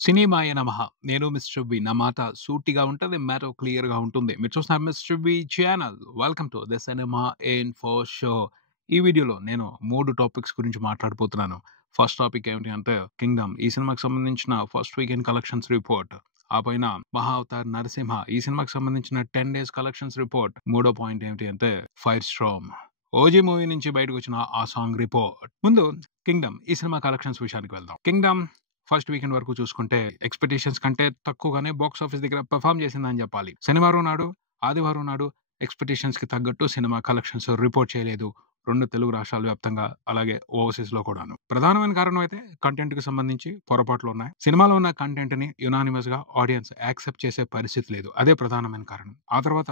సినిమాయ నమః. నేను mister B. నా మాట సూటిగా ఉంటది. మ్యాటర్ క్లియర్‌గా ఉంటుంది. మీరు చూస్తున్నారు mister B channel. Welcome to the cinema info show. ఈ వీడియోలో నేను 3 టాపిక్స్ గురించి మాట్లాడబోతున్నాను. ఫస్ట్ టాపిక్ ఏమిటి అంటే 'కింగ్డమ్' ఈ సినిమాకి సంబంధించిన ఫస్ట్ వీకెండ్ కలెక్షన్స్ రిపోర్ట్. ఆ పైన 'మహావతార్ నరసింహ' ఈ సినిమాకి సంబంధించిన 10 డేస్ కలెక్షన్స్ రిపోర్ట్. మూడో పాయింట్ ఏమిటి అంటే 'ఫైర్ స్టార్మ్' 'ఓజీ' మూవీ నుంచి బయటకొచ్చిన ఆ సాంగ్ రిపోర్ట్. ముందు 'కింగ్డమ్' ఈ సినిమా కలెక్షన్స్ విషయానికి వెళ్దాం. 'కింగ్డమ్' ఫస్ట్ వీకెండ్ వరకు చూసుకుంటే ఎక్స్‌పెక్టేషన్స్ కంటే తక్కువగానే బాక్స్ ఆఫీస్ దగ్గర పెర్ఫార్మ్ చేసిందని చెప్పాలి. శనివారం నాడు, ఆదివారం నాడు ఎక్స్‌పెక్టేషన్స్‌కి తగ్గట్టు సినిమా కలెక్షన్స్ రిపోర్ట్ చేయలేదు. 2 తెలుగు రాష్ట్రాల వ్యాప్తంగా అలాగే ఓవర్‌సీస్‌లో కూడాను. ప్రధానమైన కారణం అయితే కంటెంట్‌కి సంబంధించి పొరపాట్లున్నాయి. సినిమాలో ఉన్న కంటెంట్‌ని యునానిమస్‌గా ఆడియన్స్ యాక్సెప్ట్ చేసే పరిస్థితి లేదు. అదే ప్రధానమైన కారణం. ఆ తర్వాత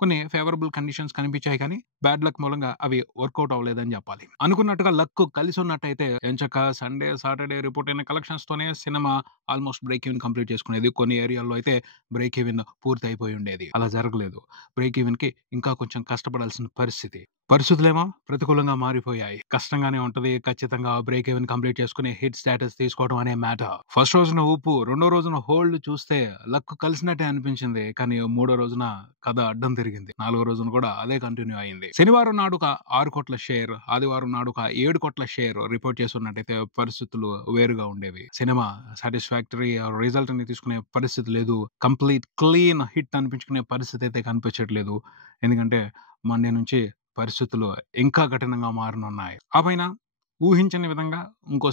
కొన్ని ఫేవరబుల్ కండిషన్స్ కనిపించాయి కానీ బ్యాడ్ లక్ మూలంగా అవి వర్కౌట్ అవ్వలేదని చెప్పాలి. అనుకున్నట్టుగా లక్ కలిసి ఉన్నట్టయితే ఎంచక్కా సండే, సాటర్డే రిపోర్ట్ అయిన కలెక్షన్స్ తోనే cinema almost break even complete చేసుకునేది. కొన్ని ఏరియాల్లో అయితే బ్రేక్ ఈవెన్ పూర్తి అయిపోయి ఉండేది. అలా జరగలేదు. బ్రేక్ ఈవెన్‌కి ఇంకా కొంచెం కష్టపడాల్సిన పరిస్థితి. పరిస్థితులేమో ప్రతికూలంగా మారిపోయాయి. కష్టంగానే ఉంటది. ఖచ్చితంగా బ్రేక్ ఈవెన్ కంప్లీట్ చేసుకుని హిట్ స్టేటస్ తీసుకోవడం అనే మ్యాటర్. ఫస్ట్ రోజున ఊపు, రెండో రోజున హోల్డ్ చూస్తే లక్ కలిసినట్టే అనిపించింది. కానీ మూడో రోజున కథ అడ్డం తిరిగింది. నాలుగో రోజున కూడా అదే కంటిన్యూ అయింది. శనివారం నాడు ఒక 6 కోట్ల షేర్, ఆదివారం నాడు ఒక 7 కోట్ల షేర్ రిపోర్ట్ చేస్తున్నట్టయితే పరిస్థితులు వేరుగా ఉండేవి. సినిమా సాటిస్ఫాక్టరీ రిజల్ట్ ని తీసుకునే పరిస్థితి లేదు. కంప్లీట్ క్లీన్ హిట్ అనిపించుకునే పరిస్థితి అయితే కనిపించట్లేదు. ఎందుకంటే మండే నుంచి పరిస్థితులు ఇంకా కఠినంగా మారనున్నాయి. ఆ పైన ఊహించని విధంగా ఇంకో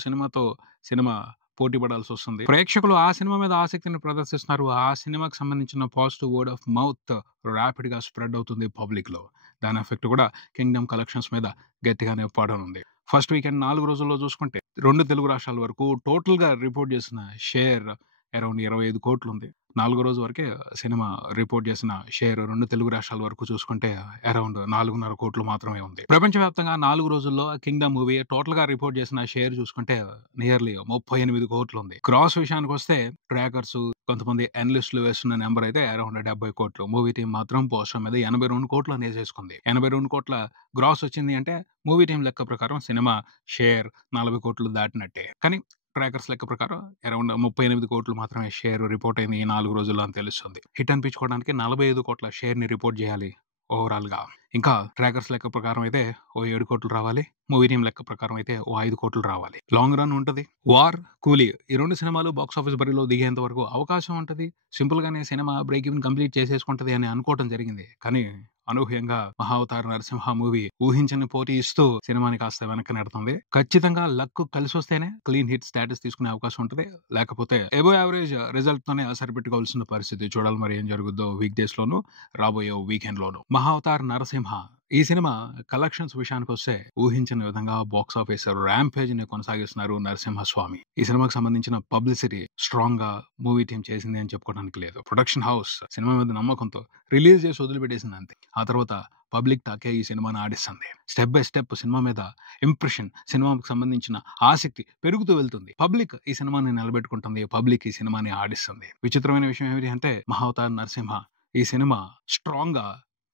సినిమా పోటీ పడాల్సి వస్తుంది. ప్రేక్షకులు ఆ సినిమా మీద ఆసక్తిని ప్రదర్శిస్తున్నారు. ఆ సినిమాకి సంబంధించిన positive word of mouth rapid గా స్ప్రెడ్ అవుతుంది పబ్లిక్ లో. దాని ఎఫెక్ట్ కూడా కింగ్డమ్ కలెక్షన్స్ మీద గట్టిగానే పడనుంది. ఫస్ట్ వీకెండ్ 4 రోజుల్లో చూసుకుంటే 2 తెలుగు రాష్ట్రాల వరకు టోటల్ గా రిపోర్ట్ చేసిన షేర్ అరౌండ్ 25 కోట్లు ఉంది. 4 రోజు వరకే సినిమా రిపోర్ట్ చేసిన షేర్ 2 తెలుగు రాష్ట్రాల వరకు చూసుకుంటే అరౌండ్ 4.5 కోట్లు మాత్రమే ఉంది. ప్రపంచవ్యాప్తంగా 4 రోజుల్లో కింగ్డమ్ మూవీ టోటల్ గా రిపోర్ట్ చేసిన షేర్ చూసుకుంటే నియర్లీ 38 కోట్లు ఉంది. గ్రాస్ విషయానికి వస్తే ట్రాకర్స్ కొంతమంది అనలిస్టులు వేస్తున్న నెంబర్ అయితే అరౌండ్ 70 కోట్లు. మూవీ టీం మాత్రం పోస్టర్ మీద 82 కోట్లు అనేసేసుకుంది. 82 కోట్ల గ్రాస్ వచ్చింది అంటే మూవీ టీం లెక్క ప్రకారం సినిమా షేర్ 40 కోట్లు దాటినట్టే. కానీ ట్రాకర్స్ లెక్క ప్రకారం అరౌండ్ 38 కోట్లు మాత్రమే షేర్ రిపోర్ట్ అయింది ఈ 4 రోజుల్లో అని తెలుస్తుంది. హిట్ అనిపించుకోవడానికి 45 కోట్ల షేర్ ని రిపోర్ట్ చేయాలి ఓవరాల్ గా. ఇంకా ట్రాకర్స్ లెక్క ప్రకారం అయితే ఓ 7 కోట్లు రావాలి. మూవీ టీం లెక్క ప్రకారం అయితే ఓ 5 కోట్లు రావాలి. లాంగ్ రన్ ఉంటది. వార్, కూలీ ఈ 2 సినిమాలు బాక్స్ ఆఫీస్ బరిలో దిగేంత వరకు అవకాశం ఉంటది. సింపుల్ గానే సినిమా బ్రేక్ ఈవెన్ కంప్లీట్ చేసేసుకుంటది అని అనుకోవడం జరిగింది. కానీ అనూహ్యంగా 'మహావతార్ నరసింహ' మూవీ ఊహించని పోటీ ఇస్తూ సినిమాని కాస్త వెనక్కి నెడుతుంది. ఖచ్చితంగా లక్ కలిసి వస్తేనే క్లీన్ హిట్ స్టేటస్ తీసుకునే అవకాశం ఉంటది. లేకపోతే ఎబో యావరేజ్ రిజల్ట్ తోనే సరిపెట్టుకోవాల్సిన పరిస్థితి. చూడాలి మరి ఏం జరుగుద్దో వీక్ డేస్ లోను రాబోయే వీకెండ్ లోను. 'మహావతార్ నరసింహ' ఈ సినిమా కలెక్షన్స్ విషయానికి వస్తే ఊహించిన విధంగా బాక్స్ ఆఫీస్ ర్యాంపేజ్ ని కొనసాగిస్తున్నారు నరసింహస్వామి. ఈ సినిమాకి సంబంధించిన పబ్లిసిటీ స్ట్రాంగ్ గా మూవీ టీం చేసింది అని చెప్పుకోవడానికి లేదు. ప్రొడక్షన్ హౌస్ సినిమా మీద నమ్మకంతో రిలీజ్ చేసి వదిలిపెట్టేసింది అంతే. ఆ తర్వాత పబ్లిక్ టాకే ఈ సినిమాని ఆడిస్తుంది. స్టెప్ బై స్టెప్ సినిమా మీద ఇంప్రెషన్, సినిమాకి సంబంధించిన ఆసక్తి పెరుగుతూ వెళ్తుంది. పబ్లిక్ ఈ సినిమాని నిలబెట్టుకుంటుంది. పబ్లిక్ ఈ సినిమాని ఆడిస్తుంది. విచిత్రమైన విషయం ఏమిటి అంటే 'మహావతార్ నరసింహ' ఈ సినిమా స్ట్రాంగ్ గా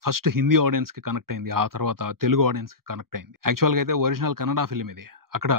ఫస్ట్ హిందీ ఆడియన్స్ కి కనెక్ట్ అయింది. ఆ తర్వాత తెలుగు ఆడియన్స్ కి కనెక్ట్ అయింది. యాక్చువల్ గా అయితే ఒరిజినల్ కన్నడ ఫిల్మ్ ఇది. అక్కడ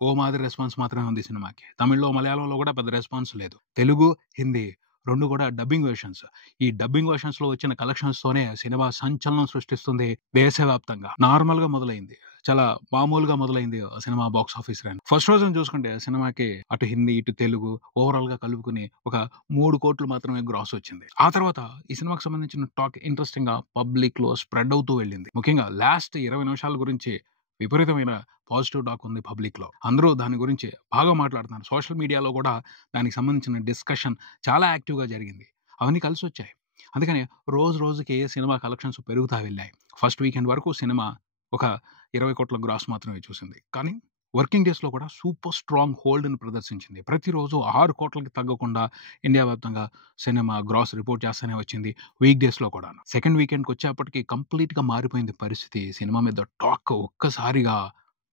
ఓ మాదిరి రెస్పాన్స్ మాత్రమే ఉంది సినిమాకి. తమిళ్లో, మలయాళంలో కూడా పెద్ద రెస్పాన్స్ లేదు. తెలుగు, హిందీ 2 కూడా డబ్బింగ్ వెర్షన్స్. ఈ డబ్బింగ్ వెర్షన్స్ లో వచ్చిన కలెక్షన్స్ తోనే సినిమా సంచలనం సృష్టిస్తుంది దేశవ్యాప్తంగా. నార్మల్ గా మొదలైంది. చాలా మామూలుగా మొదలైంది cinema box office run. First రోజున చూసుకుంటే సినిమాకి అటు హిందీ, ఇటు తెలుగు ఓవరాల్ గా కలుపుకుని ఒక 3 కోట్లు మాత్రమే గ్రాస్ వచ్చింది. ఆ తర్వాత ఈ సినిమాకి సంబంధించిన టాక్ ఇంట్రెస్టింగ్ గా పబ్లిక్ లో స్ప్రెడ్ అవుతూ వెళ్ళింది. ముఖ్యంగా లాస్ట్ 20 నిమిషాల గురించి విపరీతమైన పాజిటివ్ టాక్ ఉంది పబ్లిక్ లో. అందరూ దాని గురించి బాగా మాట్లాడుతున్నారు. సోషల్ మీడియాలో కూడా దానికి సంబంధించిన డిస్కషన్ చాలా యాక్టివ్ గా జరిగింది. అవన్నీ కలిసి వచ్చాయి. అందుకని రోజు రోజుకి సినిమా కలెక్షన్స్ పెరుగుతా వెళ్ళాయి. ఫస్ట్ వీకెండ్ వరకు సినిమా ఒక 20 కోట్ల గ్రాస్ మాత్రమే చూసింది. కానీ వర్కింగ్ డేస్ లో కూడా సూపర్ స్ట్రాంగ్ హోల్డ్ ని ప్రదర్శించింది. ప్రతిరోజు 6 కోట్లకి తగ్గకుండా ఇండియా వ్యాప్తంగా సినిమా గ్రాస్ రిపోర్ట్ చేస్తూనే వచ్చింది. వీక్ డేస్ లో కూడా. సెకండ్ వీకెండ్ కి వచ్చేప్పటికి కంప్లీట్ గా మారిపోయింది పరిస్థితి. సినిమా మీద టాక్ ఒక్కసారిగా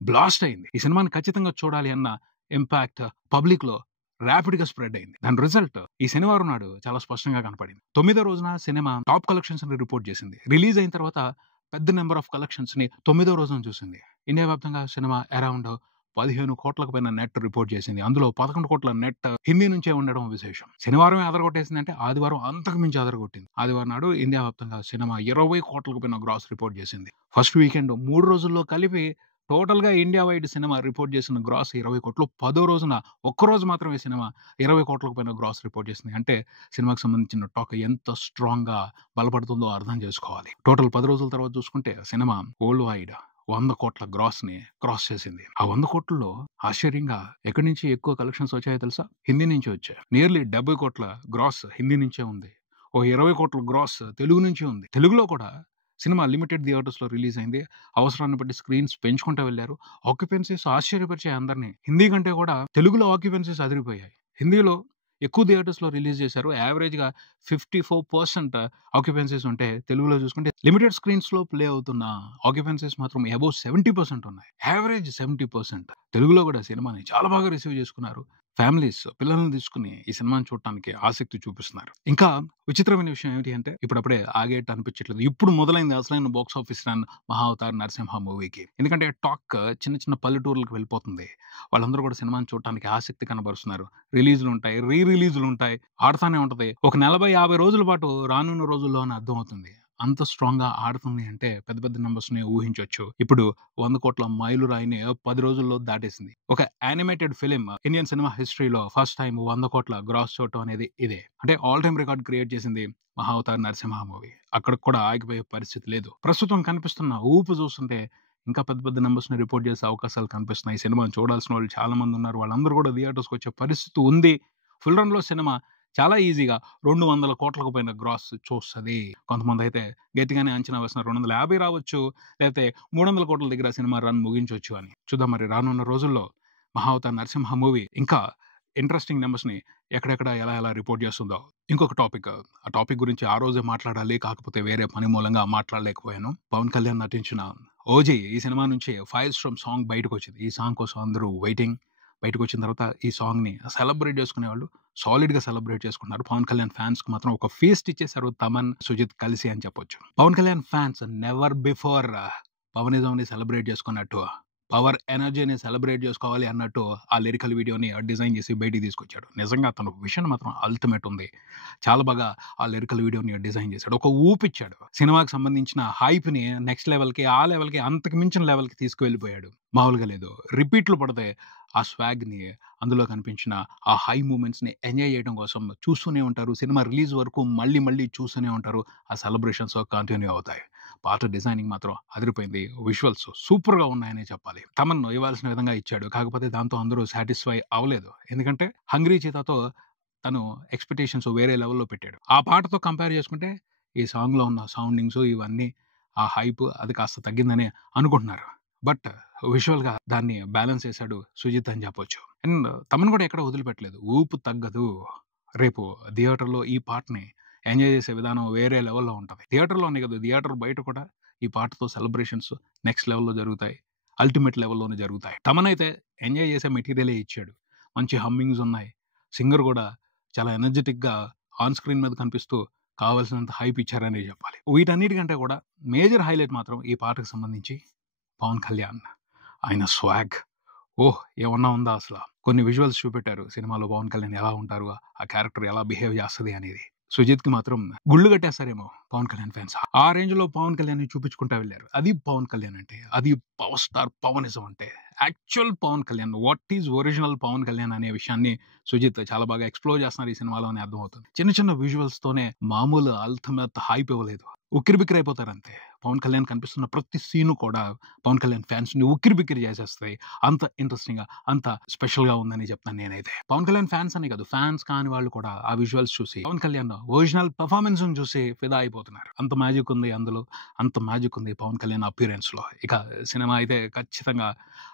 బ్లాస్ట్ అయింది. ఈ సినిమాని ఖచ్చితంగా చూడాలి అన్న ఇంపాక్ట్ పబ్లిక్ లో ర్యాపిడ్ గా స్ప్రెడ్ అయింది. దాని రిజల్ట్ ఈ శనివారం నాడు చాలా స్పష్టంగా కనపడింది. 9వ రోజున సినిమా టాప్ కలెక్షన్స్ ని రిపోర్ట్ చేసింది. రిలీజ్ అయిన తర్వాత పెద్ద నెంబర్ ఆఫ్ కలెక్షన్స్ ని 9వ రోజున చూసింది. ఇండియా వ్యాప్తంగా సినిమా అరౌండ్ 15 కోట్లకు పైన నెట్ రిపోర్ట్ చేసింది. అందులో 11 కోట్ల నెట్ హిందీ నుంచే ఉండడం విశేషం. శనివారమే అదరగొట్టేసిందంటే ఆదివారం అంతకు మించి అదరగొట్టింది. ఆదివారం నాడు ఇండియా వ్యాప్తంగా సినిమా 20 కోట్లకు పైన గ్రాస్ రిపోర్ట్ చేసింది. ఫస్ట్ వీకెండ్ 3 రోజుల్లో కలిపి టోటల్‌గా ఇండియా వైడ్ సినిమా రిపోర్ట్ చేసిన గ్రాస్ 20 కోట్లు. పదో రోజున ఒక్కరోజు మాత్రమే సినిమా 20 కోట్లకు పైన గ్రాస్ రిపోర్ట్ చేసింది. అంటే సినిమాకి సంబంధించిన టాక్ ఎంత స్ట్రాంగ్‌గా బలపడుతుందో అర్థం చేసుకోవాలి. టోటల్ 10 రోజుల తర్వాత చూసుకుంటే సినిమా వరల్డ్ వైడ్ 100 కోట్ల గ్రాస్‌ని క్రాస్ చేసింది. ఆ 100 కోట్లలో ఆశ్చర్యంగా ఎక్కడి నుంచి ఎక్కువ కలెక్షన్స్ వచ్చాయో తెలుసా? హిందీ నుంచి వచ్చాయి. నియర్లీ 70 కోట్ల గ్రాస్ హిందీ నుంచే ఉంది. ఓ 20 కోట్ల గ్రాస్ తెలుగు నుంచి ఉంది. తెలుగులో కూడా సినిమా లిమిటెడ్ థియేటర్స్‌లో రిలీజ్ అయింది. అవసరాన్ని బట్టి స్క్రీన్స్ పెంచుకుంటూ వెళ్లారు. ఆక్యుపెన్సీస్ ఆశ్చర్యపరిచాయి అందరిని. హిందీ కంటే కూడా తెలుగులో ఆక్యుపెన్సీస్ అదిరిపోయాయి. హిందీలో ఎక్కువ థియేటర్స్‌లో రిలీజ్ చేశారు. యావరేజ్‌గా 54% ఆక్యుపెన్సీస్ ఉంటే తెలుగులో చూసుకుంటే లిమిటెడ్ స్క్రీన్స్‌లో ప్లే అవుతున్న ఆక్యుపెన్సీస్ మాత్రం అబోవ్ 70% ఉన్నాయి. యావరేజ్ 70%. తెలుగులో కూడా సినిమాని చాలా బాగా రిసీవ్ చేసుకున్నారు. ఫ్యామిలీస్ పిల్లల్ని తీసుకొని ఈ సినిమాని చూడటానికి ఆసక్తి చూపిస్తున్నారు. ఇంకా విచిత్రమైన విషయం ఏమిటి అంటే ఇప్పుడప్పుడే ఆగేట్టు అనిపించట్లేదు. ఇప్పుడు మొదలైంది అసలైన box office run 'Mahavatar Narasimha' మూవీకి. ఎందుకంటే టాక్ చిన్న చిన్న పల్లెటూర్లకు వెళ్ళిపోతుంది. వాళ్ళందరూ కూడా సినిమాని చూడటానికి ఆసక్తి కనబరుస్తున్నారు. రిలీజ్‌లుంటాయి, రీ రిలీజ్‌లుంటాయి. ఆడతానే ఉంటది. ఒక 40, 50 రోజుల పాటు రానున్న రోజుల్లో అని అర్థమవుతుంది. అంత స్ట్రాంగ్‌గా ఆడుతుంది అంటే పెద్ద పెద్ద నంబర్స్‌ని ఊహించొచ్చు. ఇప్పుడు 100 కోట్ల మైలురాయిని 10 రోజుల్లో దాటేసింది. ఒక యానిమేటెడ్ ఫిల్మ్ ఇండియన్ సినిమా హిస్టరీలో ఫస్ట్ టైమ్ 100 కోట్ల గ్రాస్ చూడటం అనేది ఇదే. అంటే ఆల్ టైమ్ రికార్డ్ క్రియేట్ చేసింది 'మహావతార్ నరసింహ' మూవీ. అక్కడికి కూడా ఆగిపోయే పరిస్థితి లేదు. ప్రస్తుతం కనిపిస్తున్న ఊపు చూస్తుంటే ఇంకా పెద్ద పెద్ద నంబర్స్‌ని రిపోర్ట్ చేసే అవకాశాలు కనిపిస్తున్నాయి. ఈ సినిమాని చూడాల్సిన వాళ్ళు చాలా మంది ఉన్నారు. వాళ్ళందరూ కూడా థియేటర్స్‌కి వచ్చే పరిస్థితి ఉంది. ఫుల్ రన్‌లో సినిమా చాలా ఈజీగా 200 కోట్లకు పైన గ్రాస్ చూస్తది. కొంతమందైతే గట్టిగానే అంచనా వేస్తున్నారు. 250 రావచ్చు. లేకపోతే 300 కోట్ల దగ్గర సినిమా రన్ ముగించొచ్చు అని. చూద్దాం మరి రానున్న రోజుల్లో 'మహావతార్ నరసింహ' మూవీ ఇంకా ఇంట్రెస్టింగ్ నంబర్స్‌ని ఎక్కడెక్కడ ఎలా ఎలా రిపోర్ట్ చేస్తుందో. ఇంకొక టాపిక్. ఆ టాపిక్ గురించి ఆ రోజే మాట్లాడాలి. కాకపోతే వేరే పని మూలంగా మాట్లాడలేకపోయాను. పవన్ కళ్యాణ్ నటించిన 'ఓజీ' ఈ సినిమా నుంచి 'ఫైల్స్ ఫ్రమ్' సాంగ్ బయటకొచ్చింది. ఈ సాంగ్ కోసం అందరూ వెయిటింగ్. బయటకొచ్చిన తర్వాత ఈ సాంగ్‌ని సెలబ్రేట్ చేసుకునేవాళ్ళు సాలిడ్‌గా సెలబ్రేట్ చేసుకున్నారు. పవన్ కళ్యాణ్ ఫ్యాన్స్‌కి మాత్రం ఒక ఫీస్ట్ ఇచ్చేసారు తమన్, సుజిత్ కలిసి అని చెప్పొచ్చు. Pawan Kalyan fans never before పవనిజంని సెలబ్రేట్ చేసుకున్నట్టు, పవర్ ఎనర్జీని సెలబ్రేట్ చేసుకోవాలి అన్నట్టు ఆ లిరికల్ వీడియోని డిజైన్ చేసి బయటికి తీసుకొచ్చాడు. నిజంగా తన విషన్ మాత్రం అల్టిమేట్ ఉంది. చాలా బాగా ఆ లిరికల్ వీడియోని డిజైన్ చేశాడు. ఒక ఊపిచ్చాడు. సినిమాకి సంబంధించిన హైప్‌ని నెక్స్ట్ లెవెల్‌కి, ఆ లెవెల్‌కి అంతకు మించిన లెవెల్‌కి తీసుకువెళ్ళిపోయాడు. మామూలుగా లేదు. రిపీట్లు పడతాయి. ఆ స్వాగ్‌ని అందులో కనిపించిన ఆ హై మూమెంట్స్‌ని ఎంజాయ్ చేయడం కోసం చూస్తూనే ఉంటారు. సినిమా రిలీజ్ వరకు మళ్ళీ మళ్ళీ చూస్తూనే ఉంటారు. ఆ సెలబ్రేషన్స్ కంటిన్యూ అవుతాయి. పాట డిజైనింగ్ మాత్రం అదిరిపోయింది. విజువల్స్ సూపర్‌గా ఉన్నాయనే చెప్పాలి. తమన్ ఇవ్వాల్సిన విధంగా ఇచ్చాడు. కాకపోతే దాంతో అందరూ సాటిస్ఫై అవ్వలేదు. ఎందుకంటే 'హంగ్రీ చీతా'తో తను ఎక్స్‌పెక్టేషన్స్ వేరే లెవెల్‌లో పెట్టాడు. ఆ పాటతో కంపేర్ చేసుకుంటే ఈ సాంగ్‌లో ఉన్న సౌండింగ్స్ ఇవన్నీ ఆ హైప్ అది కాస్త తగ్గిందని అనుకుంటున్నారు. బట్ విజువల్‌గా దాన్ని బ్యాలెన్స్ చేశాడు సుజిత్ అని చెప్పొచ్చు. అండ్ తమన్ కూడా ఎక్కడ వదిలిపెట్టలేదు. ఊపు తగ్గదు. రేపు థియేటర్‌లో ఈ పాటని ఎంజాయ్ చేసే విధానం వేరే లెవెల్‌లో ఉంటది. థియేటర్‌లోనే కాదు థియేటర్ బయట కూడా ఈ పాటతో సెలబ్రేషన్స్ నెక్స్ట్ లెవెల్‌లో జరుగుతాయి. అల్టిమేట్ లెవెల్‌లోనే జరుగుతాయి. తమనైతే ఎంజాయ్ చేసే మెటీరియలే ఇచ్చాడు. మంచి హమ్మింగ్స్ ఉన్నాయి. సింగర్ కూడా చాలా ఎనర్జిటిక్‌గా ఆన్ స్క్రీన్ మీద కనిపిస్తూ కావాల్సినంత హైప్ ఇచ్చారనే చెప్పాలి. వీటన్నిటికంటే కూడా మేజర్ హైలైట్ మాత్రం ఈ పాటకు సంబంధించి పవన్ కళ్యాణ్. ఆయన స్వాగ్. ఓహ్! ఏమన్నా ఉందా అసల? కొన్ని విజువల్స్ చూపెట్టారు. సినిమాలో పవన్ కళ్యాణ్ ఎలా ఉంటారు? ఆ క్యారెక్టర్ ఎలా బిహేవ్ చేస్తది అనేది. సుజిత్‌కి మాత్రం గుళ్ళు కట్టేస్తారేమో పవన్ కళ్యాణ్ ఫ్యాన్స్. ఆ రేంజ్‌లో పవన్ కళ్యాణ్‌ని చూపించుకుంటా వెళ్లారు. అది పవన్ కళ్యాణ్ అంటే. అది పవర్ స్టార్ పవనిజం అంటే. Actual Pawan Kalyan. What is original Pawan Kalyan అనే విషయాన్ని సుజిత్ చాలా బాగా ఎక్స్‌ప్లోర్ చేస్తున్నారు ఈ సినిమాలో అని అర్థమవుతుంది. చిన్న చిన్న విజువల్స్‌తోనే మామూలు అల్టిమేట్ హైప్ ఇవ్వలేదు. ఉక్కిరిబిక్కిరి అయిపోతారంతే. పవన్ కళ్యాణ్ కనిపిస్తున్న ప్రతి సీను కూడా పవన్ కళ్యాణ్ ఫ్యాన్స్‌ని ఉక్కిరిబిక్కిరి చేసేస్తాయి. అంత ఇంట్రెస్టింగ్‌గా, అంత స్పెషల్‌గా ఉందని చెప్తాను నేనైతే. పవన్ కళ్యాణ్ ఫ్యాన్స్ అనే కాదు, ఫ్యాన్స్ కాని వాళ్ళు కూడా ఆ విజువల్స్ చూసి పవన్ కళ్యాణ్ ఒరిజినల్ పెర్ఫార్మన్స్‌ని చూసి ఫిదా అయిపోతున్నారు. అంత మ్యాజిక్ ఉంది అందులో. అంత మ్యాజిక్ ఉంది పవన్ కళ్యాణ్ అపియరెన్స్‌లో. ఇక సినిమా అయితే ఖచ్చితంగా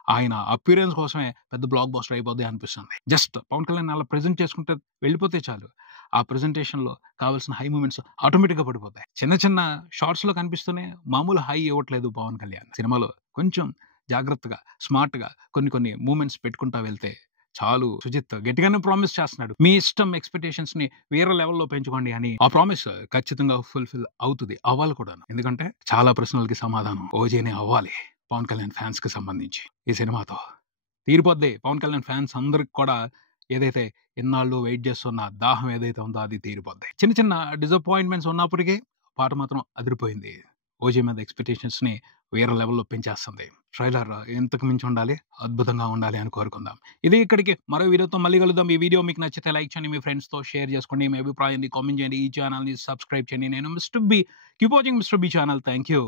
ఆయన అపియరెన్స్ కోసమే పెద్ద బ్లాక్ బస్టర్ అయిపోద్ది అనిపిస్తుంది. జస్ట్ పవన్ కళ్యాణ్ అలా ప్రెజెంట్ చేసుకుంటే వెళ్ళిపోతే చాలు. ఆ ప్రెజెంటేషన్‌లో కావాల్సిన హై మూమెంట్స్ ఆటోమేటిక్‌గా పడిపోతాయి. చిన్న చిన్న షార్ట్స్‌లో కనిపిస్తూనే మామూలు హై ఇవ్వట్లేదు పవన్ కళ్యాణ్. సినిమాలో కొంచెం జాగ్రత్తగా, స్మార్ట్‌గా కొన్ని మూమెంట్స్ పెట్టుకుంటా వెళ్తే చాలు. సుజిత్ గట్టిగానే ప్రామిస్ చేస్తున్నాడు. మీ ఇష్టం ఎక్స్‌పెక్టేషన్స్‌ని వేరే లెవెల్‌లో పెంచుకోండి అని. ఆ ప్రామిస్ ఖచ్చితంగా ఫుల్‌ఫిల్ అవుతది. అవ్వాలి కూడాను. ఎందుకంటే చాలా ప్రశ్నలకి సమాధానం ఓజీనే అవ్వాలి. పవన్ కళ్యాణ్ ఫ్యాన్స్‌కి సంబంధించి ఈ సినిమాతో తీరిపోద్ది. పవన్ కళ్యాణ్ ఫ్యాన్స్ అందరికి కూడా ఏదైతే ఇన్నాళ్ళు వెయిట్ చేస్తున్న దాహం ఏదైతే ఉందో అది తీరిపోద్ది. చిన్న చిన్న డిసప్పాయింట్మెంట్స్ ఉన్నప్పటికీ పాట మాత్రం అదిరిపోయింది. ఓజీ మీద ఎక్స్‌పెక్టేషన్స్‌ని వేరే లెవెల్‌లో పెంచేస్తుంది. ట్రైలర్ ఇంతకు మించి ఉండాలి, అద్భుతంగా ఉండాలి అని కోరుకుందాం. ఇది ఇక్కడికి మరో వీడియోతో మళ్ళీ కలుద్దాం. ఈ వీడియో మీకు నచ్చితే లైక్ చేయండి, మీ ఫ్రెండ్స్‌తో షేర్ చేసుకోండి, మీ అభిప్రాయాన్ని కామెంట్ చేయండి, ఈ ఛానల్‌ని సబ్స్క్రైబ్ చేయండి. నేను mister B. Keep watching mister B channel. Thank you.